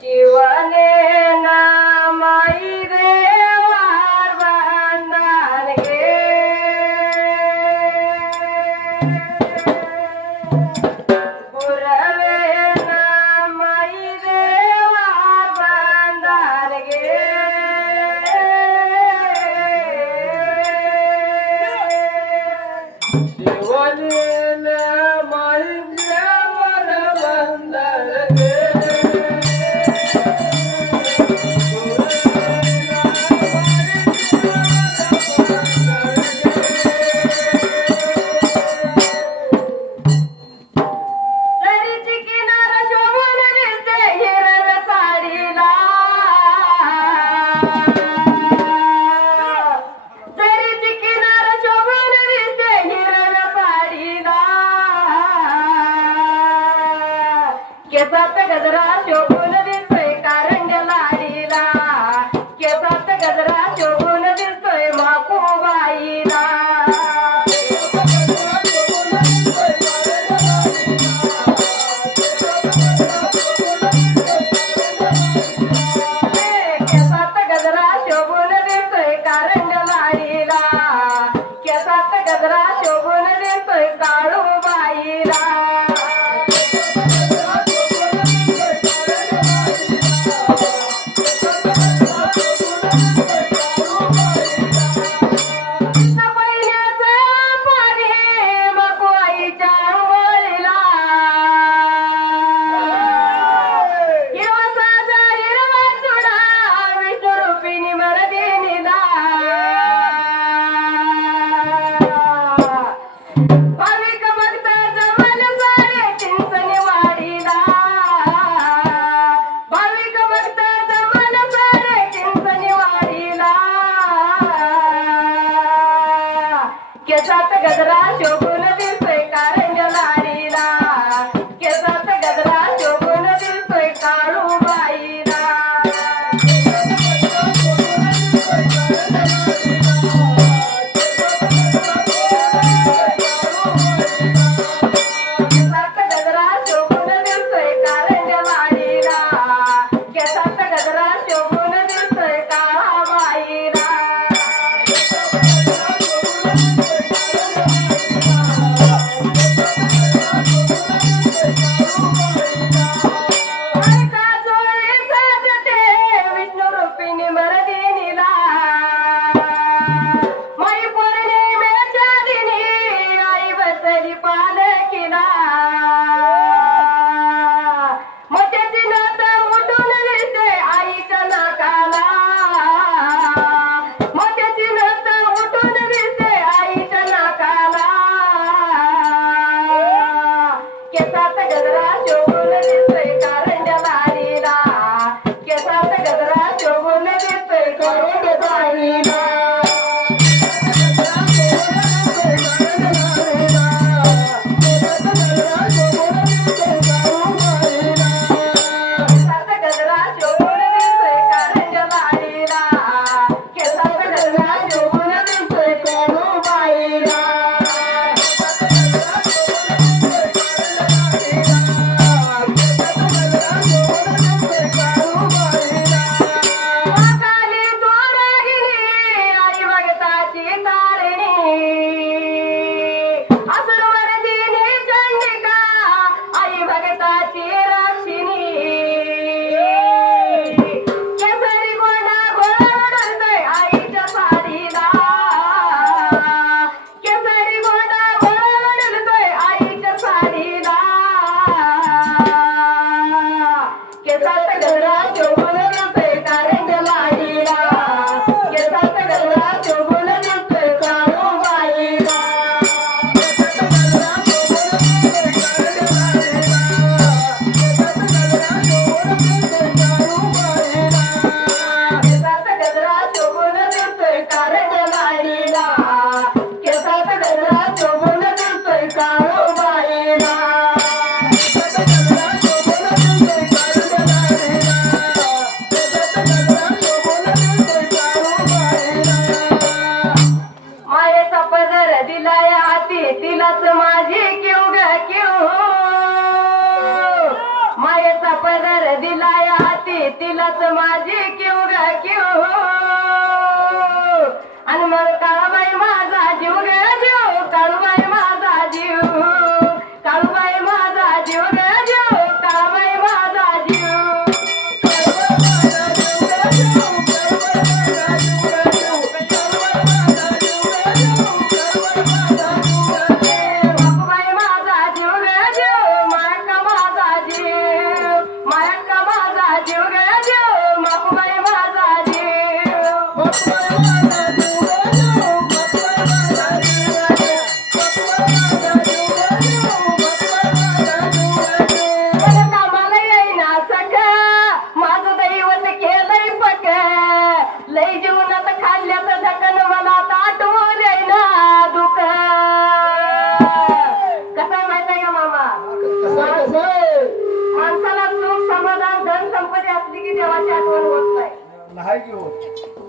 शिवने ना माई माझी किव ग किव आणि मग काळूबाई माझा जीव ग जीव काळूबाई माझा जीव काळूबाई माझा जीव ग जीव काळूबाई माझा जीव बापूबाई माझा जीव ग जीव मायक्का माझा जीव मायक्का माझा जीव ग जीव बापूबाई माझा जीव कामाला येईना सगळं माझं दैवत केलंय पक लय जीवनात खाल्ल्याचं ढकन मला ताटून येईना दुःख कसं आहे माहिती आहे का मामा माणसाला सुख समाधान धन संपत्ती असली की देवाची आठवण होत नाही नाही की होत